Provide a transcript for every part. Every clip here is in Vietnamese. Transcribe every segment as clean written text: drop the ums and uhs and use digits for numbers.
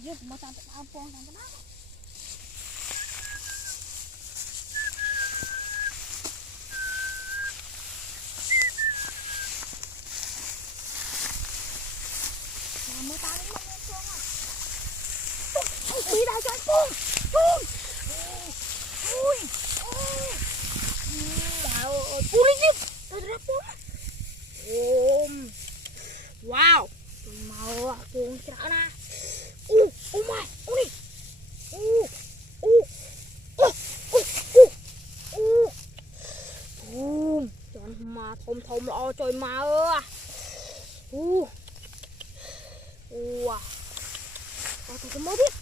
Ayun, tumatapos ang pong ng tanah. Mau tarik mo yung pong ah. Uy, dagan pong! Pong! Uy! Wow! Pulit! Tadra pong! Wow! Mau pong sira na. Oh my! Ui! Chọn mà thôm thôm lo trời mà ơ. Wow. Tao cái mới biết.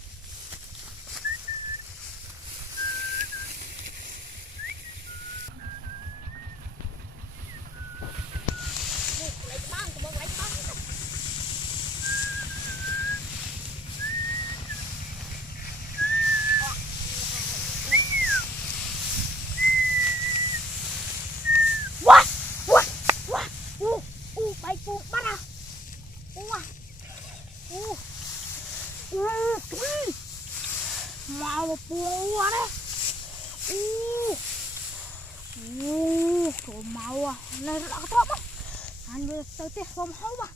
Lấy cái băng, lấy cái băng. Bay cuồng bắt à. Mau buông quá đấy. Trời mau à. Này là cái thơm á. Anh đưa tới tiếc không hấu mà.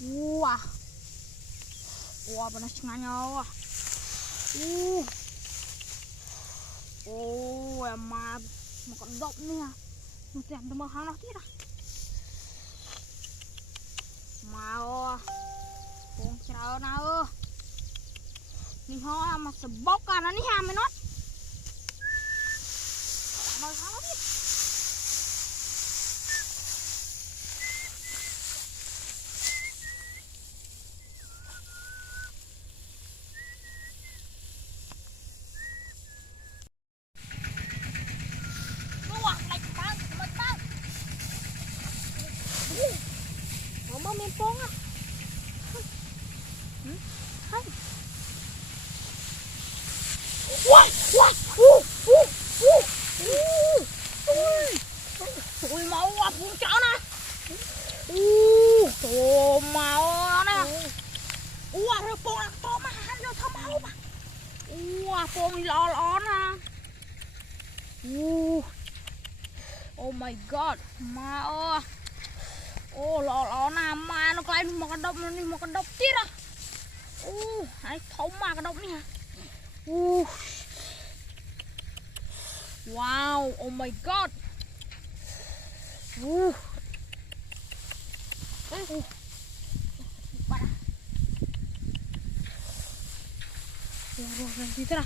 Wow. Wow, benar sengaja. Emang makan dok nih ya. Mesti ada mahal lah kira. Mau. Pong trao nào. Ni ho mà sập bóc cả nó ní ha mày nó. Mày háo đi. Mama main pong ah. Hai. Wah. Ui mau à pong chó nè. Trời mau nè. Rồi pong là to mà hắn vô thăm hậu mà. Pong đi lo nè. Oh my god, mau. Lo nè mà nó coi một con độc tiết à. Hãy thống mà cái độc này hả. Wow, oh my god. Bắt à. Rồi gì thế nào.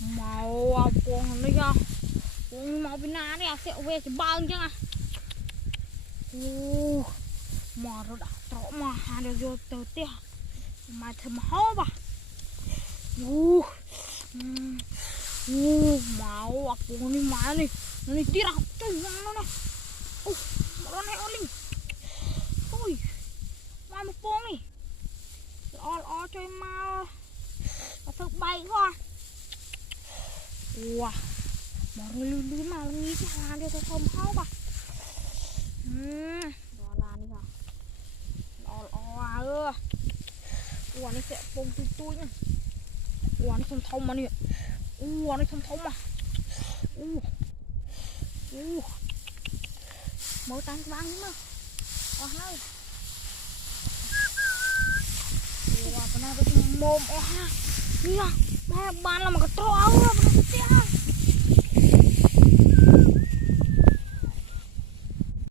Màu buông này kìa. Buông màu bên nào này sẽ về chỉ bao chứ à. Mà nó đã trọ mà hàng được vô từ tia mà thầm hó bà. Máu à cuồng đi má này nó đi tira trời nó này. Nó này linh ôi mai một con này lo chơi mau nó thực bay quá. Mà rồi lưới mà nghĩ cái hàng được thầm hó bà. Đó là đi hả? Nó sẽ bông tui nha. Nó thông mà nè. Nó thông mà. Mở tăng cái băng mà. Hai. Cái này cái mồm ha. Nè, ba ban là mà cái trò áo.